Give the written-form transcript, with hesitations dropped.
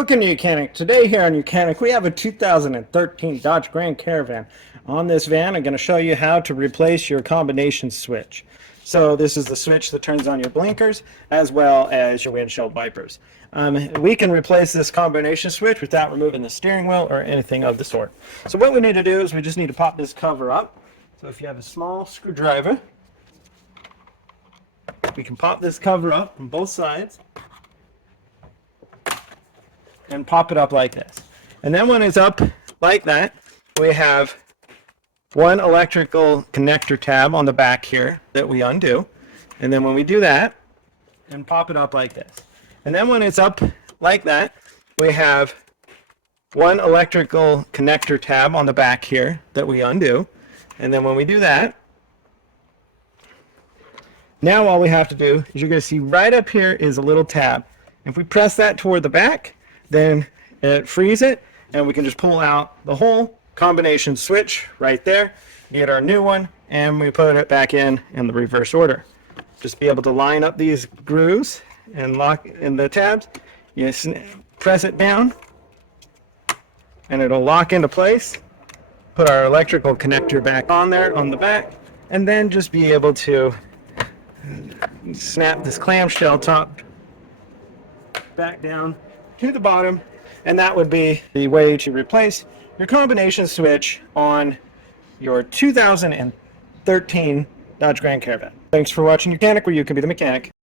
Welcome to YOUCANIC. Today here on YOUCANIC we have a 2013 Dodge Grand Caravan. On this van I'm going to show you how to replace your combination switch. So this is the switch that turns on your blinkers as well as your windshield wipers. We can replace this combination switch without removing the steering wheel or anything of the sort. So what we need to do is we just need to pop this cover up. So if you have a small screwdriver, we can pop this cover up from both sides and pop it up like this. And then when it's up like that, we have one electrical connector tab on the back here that we undo. And then when we do that and pop it up like this. And then when it's up like that, we have one electrical connector tab on the back here that we undo. And then when we do that, now all we have to do is you're going to see right up here is a little tab. If we press that toward the back, then it frees it, and we can just pull out the whole combination switch right there, get our new one, and we put it back in the reverse order. Just be able to line up these grooves and lock in the tabs. You press it down, and it'll lock into place. Put our electrical connector back on there on the back, and then just be able to snap this clamshell top back down to the bottom, and that would be the way to replace your combination switch on your 2013 Dodge Grand Caravan. Thanks for watching YOUCANIC, where you can be the mechanic.